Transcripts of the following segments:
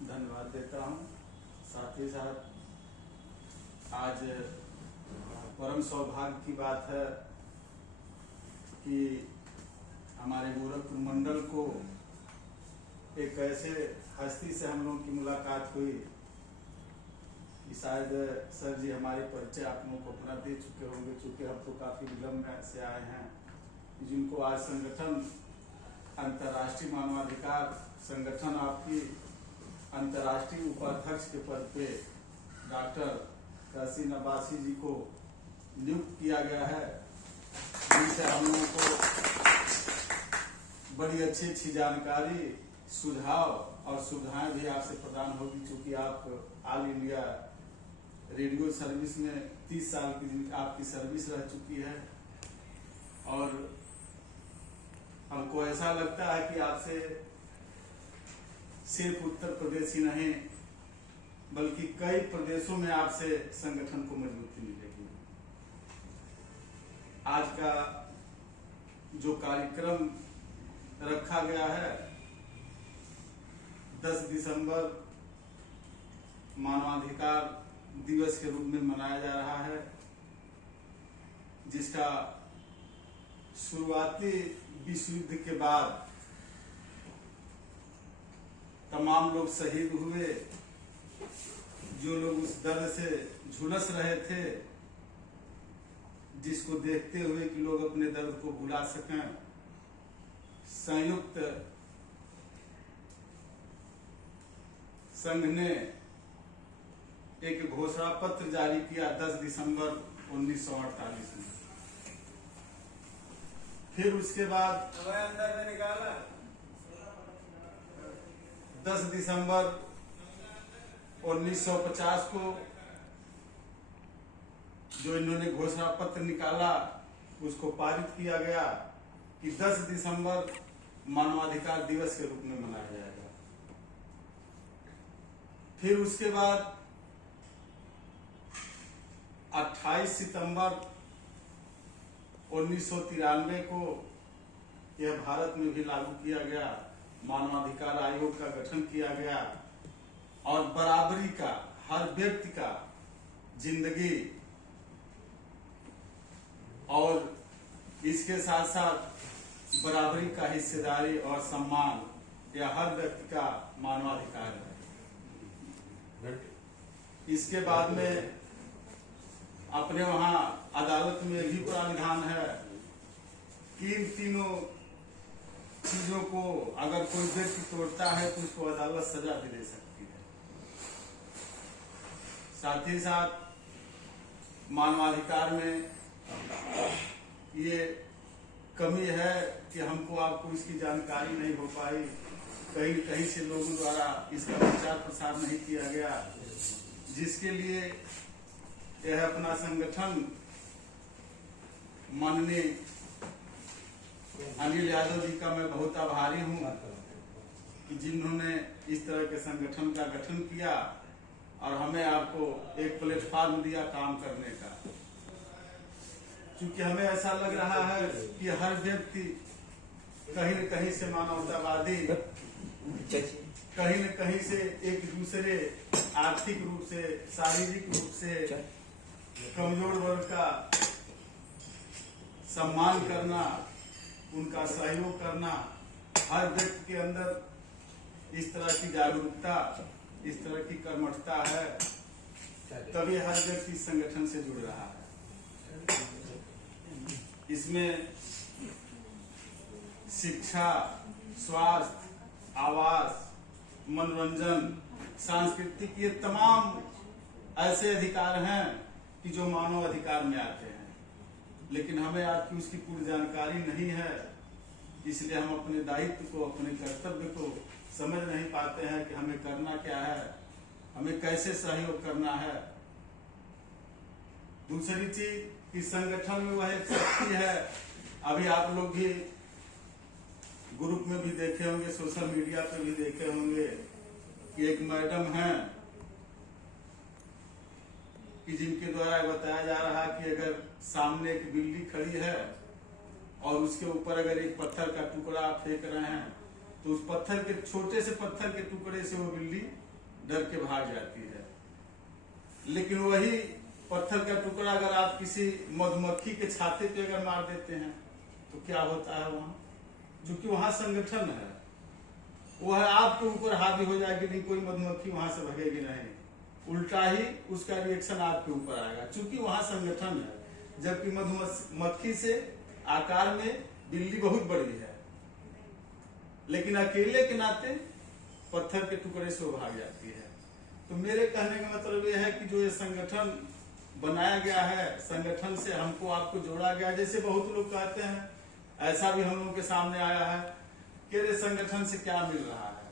धन्यवाद देता हूँ। साथ ही साथ आज परम सौभाग्य की बात है कि हमारे गोरखपुर मंडल को एक ऐसे हस्ती से हम लोगों की मुलाकात हुई कि शायद सर जी हमारे परिचय आप लोगों को अपना दे चुके होंगे, चूँकि हम तो काफ़ी विलम्ब से आए हैं, जिनको आज संगठन अंतर्राष्ट्रीय मानवाधिकार संगठन आपकी अंतर्राष्ट्रीय उपाध्यक्ष के पद पे डॉक्टर तहसीन अब्बासी जी को नियुक्त किया गया है, जिनसे हम लोगों को बड़ी अच्छी जानकारी, सुझाव और सुविधाएं भी आपसे प्रदान होगी। चूँकि आप ऑल इंडिया रेडियो सर्विस में 30 साल की आपकी सर्विस रह चुकी है और हमको ऐसा लगता है कि आपसे सिर्फ उत्तर प्रदेश ही नहीं बल्कि कई प्रदेशों में आपसे संगठन को मजबूती मिलेगी। आज का जो कार्यक्रम रखा गया है 10 दिसंबर मानवाधिकार दिवस के रूप में मनाया जा रहा है, जिसका शुरुआती विश्व युद्ध के बाद तमाम लोग शहीद हुए, जो लोग उस दर्द से झुलस रहे थे, जिसको देखते हुए कि लोग अपने दर्द को भुला सकें, संयुक्त संघ ने एक घोषणा पत्र जारी किया 10 दिसंबर 1948 में। फिर उसके बाद 10 दिसंबर 1950 को जो इन्होंने घोषणा पत्र निकाला उसको पारित किया गया कि 10 दिसंबर मानवाधिकार दिवस के रूप में मनाया जाएगा। फिर उसके बाद 28 सितंबर 1993 को यह भारत में भी लागू किया गया, मानवाधिकार आयोग का गठन किया गया और बराबरी का, हर व्यक्ति का जिंदगी और इसके साथ साथ बराबरी का हिस्सेदारी और सम्मान, यह हर व्यक्ति का मानवाधिकार है। इसके बाद में अपने वहां अदालत में भी प्रावधान है कि इन तीनों चीजों को अगर कोई व्यक्ति तोड़ता है तो उसको अदालत सजा भी दे सकती है। साथ ही साथ मानवाधिकार में ये कमी है कि हमको आपको इसकी जानकारी नहीं हो पाई, कहीं से लोगों द्वारा इसका प्रचार प्रसार नहीं किया गया, जिसके लिए यह अपना संगठन माननीय अनिल यादव जी का मैं बहुत आभारी हूँ कि जिन्होंने इस तरह के संगठन का गठन किया और हमें आपको एक प्लेटफॉर्म दिया काम करने का। क्योंकि हमें ऐसा लग रहा है कि हर व्यक्ति कहीं न कहीं से मानवतावादी, कहीं न कहीं से एक दूसरे आर्थिक रूप से, शारीरिक रूप से कमजोर वर्ग का सम्मान करना, उनका सहयोग करना, हर व्यक्ति के अंदर इस तरह की जागरूकता, इस तरह की कर्मठता है, तभी हर व्यक्ति संगठन से जुड़ रहा है। इसमें शिक्षा, स्वास्थ्य, आवास, मनोरंजन, सांस्कृतिक, ये तमाम ऐसे अधिकार हैं कि जो मानव अधिकार में आते हैं, लेकिन हमें आज की उसकी पूरी जानकारी नहीं है। इसलिए हम अपने दायित्व को, अपने कर्तव्य को समझ नहीं पाते हैं कि हमें करना क्या है, हमें कैसे सहयोग करना है। दूसरी चीज कि संगठन में वह एक शक्ति है, अभी आप लोग भी ग्रुप में भी देखे होंगे, सोशल मीडिया पे भी देखे होंगे कि एक मैडम हैं कि जिनके द्वारा बताया जा रहा है कि अगर सामने एक बिल्ली खड़ी है और उसके ऊपर अगर एक पत्थर का टुकड़ा आप फेंक रहे हैं तो उस पत्थर के, छोटे से पत्थर के टुकड़े से वो बिल्ली डर के भाग जाती है। लेकिन वही पत्थर का टुकड़ा अगर आप किसी मधुमक्खी के छाते पे अगर मार देते हैं तो क्या होता है वहां, क्योंकि वहां संगठन है, वह आपके ऊपर हावी हो जाएगी, नहीं कोई मधुमक्खी वहां से भगेगी नहीं, उल्टा ही उसका रिएक्शन आपके ऊपर आएगा, क्योंकि वहां संगठन है। जबकि मधुमक्खी से आकार में बिल्ली बहुत बड़ी है, लेकिन अकेले के नाते पत्थर के टुकड़े से वो भाग जाती है। तो मेरे कहने का मतलब यह है कि जो ये संगठन बनाया गया है, संगठन से हमको आपको जोड़ा गया। जैसे बहुत लोग कहते हैं, ऐसा भी हम लोगों के सामने आया है कि रे संगठन से क्या मिल रहा है।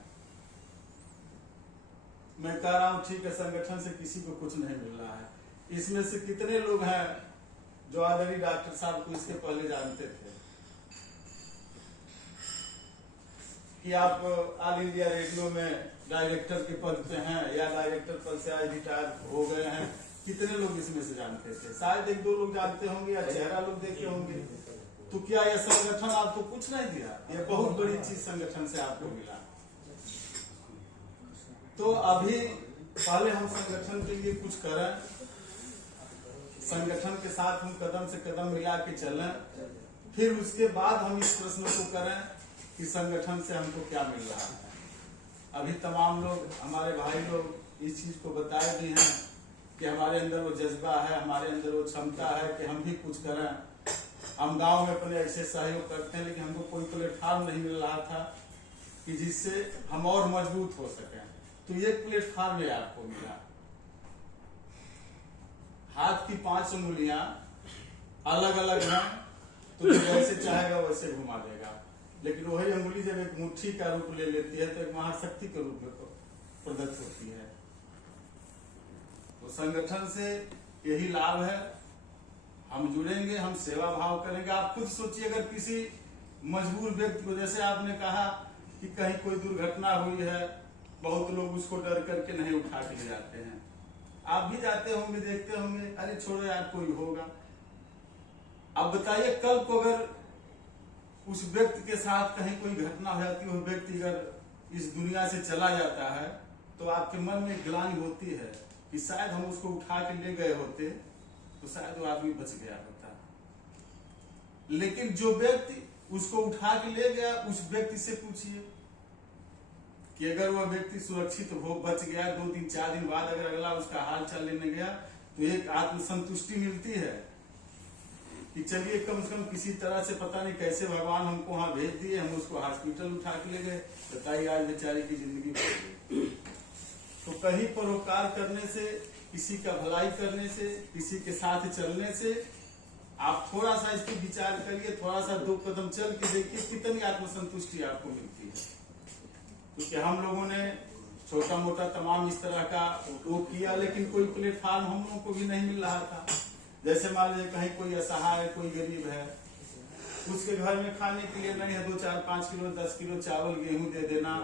मैं कह रहा हूं ठीक है, संगठन से किसी को कुछ नहीं मिल रहा है। इसमें से कितने लोग हैं जो आदरणीय डॉक्टर साहब को इसके पहले जानते थे कि आप ऑल इंडिया रेडियो में डायरेक्टर के पद पे हैं या डायरेक्टर पद से आज रिटायर हो गए हैं। कितने लोग इसमें से जानते थे? शायद एक दो लोग जानते होंगे या चेहरा लोग देखे होंगे। तो क्या यह संगठन आपको कुछ नहीं दिया? यह बहुत बड़ी चीज संगठन से आपको मिला। तो अभी पहले हम संगठन के लिए कुछ करें, संगठन के साथ हम कदम से कदम मिला के चलें, फिर उसके बाद हम इस प्रश्न को करें कि संगठन से हमको क्या मिल रहा है। अभी तमाम लोग, हमारे भाई लोग इस चीज को बताए भी हैं कि हमारे अंदर वो जज्बा है, हमारे अंदर वो क्षमता है कि हम भी कुछ करें। हम गांव में अपने ऐसे सहयोग करते हैं, लेकिन हमको कोई प्लेटफॉर्म नहीं मिल रहा था कि जिससे हम और मजबूत हो सकें। तो ये प्लेटफॉर्म है आपको मिला। हाथ की 5 उंगलियां अलग अलग हैं, तो जैसे चाहेगा वैसे घुमा देगा, लेकिन वही अंगुली जब एक मुट्ठी का रूप ले लेती है तो एक महाशक्ति के रूप में प्रदत्त होती है। तो संगठन से यही लाभ है, हम जुड़ेंगे, हम सेवा भाव करेंगे। आप खुद सोचिए, अगर किसी मजबूर व्यक्ति को, जैसे आपने कहा कि कहीं कोई दुर्घटना हुई है, बहुत लोग उसको डर करके नहीं उठा के ले जाते हैं। आप भी जाते होंगे, देखते होंगे, अरे छोड़ो यार कोई होगा। अब बताइए, कल को अगर उस व्यक्ति के साथ कहीं कोई घटना हो जाती है, वो व्यक्ति अगर इस दुनिया से चला जाता है, तो आपके मन में ग्लानि होती है कि शायद हम उसको उठा के ले गए होते तो शायद वो आदमी बच गया होता। लेकिन जो व्यक्ति उसको उठा के ले गया, उस व्यक्ति से पूछिए कि अगर वह व्यक्ति सुरक्षित हो, बच गया, 2 दिन 4 दिन बाद अगर अगला उसका हाल चाल लेने गया, तो एक आत्मसंतुष्टि मिलती है कि चलिए कम से कम किसी तरह से, पता नहीं कैसे भगवान हमको वहां भेज दिए, हम उसको हॉस्पिटल उठा के ले गए, बताइए आज बेचारे की जिंदगी बच गई। तो कहीं परोपकार करने से, किसी का भलाई करने से, किसी के साथ चलने से, आप थोड़ा सा इस पर विचार करिए, थोड़ा सा 2 कदम चल के देखिए कितनी आत्मसंतुष्टि आपको मिलती है। क्योंकि हम लोगों ने छोटा मोटा तमाम इस तरह का वो किया, लेकिन कोई प्लेटफॉर्म हम लोगों को भी नहीं मिल रहा था। जैसे मान लीजिए कहीं कोई असहाय, कोई गरीब है, उसके घर में खाने के लिए नहीं है, 2, 4, 5 किलो 10 किलो चावल गेहूं दे देना,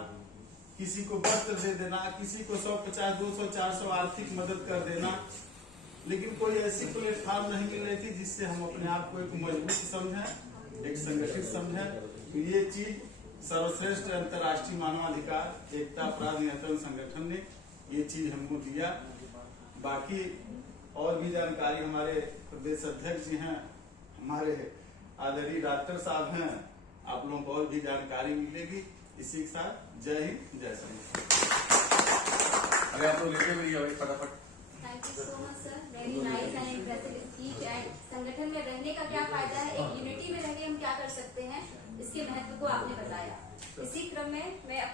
किसी को वस्त्र दे देना, किसी को 150, 200, 400 आर्थिक मदद कर देना, लेकिन कोई ऐसी प्लेटफॉर्म नहीं मिल रही थी जिससे हम अपने आप को एक मजबूत समझें, एक संगठित समझें। तो ये चीज सर्वश्रेष्ठ अंतर्राष्ट्रीय मानवाधिकार एकता अपराध नियंत्रण संगठन ने ये चीज हमको दिया। बाकी और भी जानकारी हमारे प्रदेश अध्यक्ष जी हैं, हमारे आदरणीय डॉक्टर साहब हैं, आप लोगों को और भी जानकारी मिलेगी। इसी के साथ जय हिंद, जय संविधान। अरे आप लोग लेके भी फटाफट। Thank you so much sir, very nice and impressive speech. And संगठन में रहने का क्या फायदा है, एक यूनिटी में रहकर हम क्या कर सकते हैं, इसके महत्व को आपने बताया। इसी क्रम में मैं अपने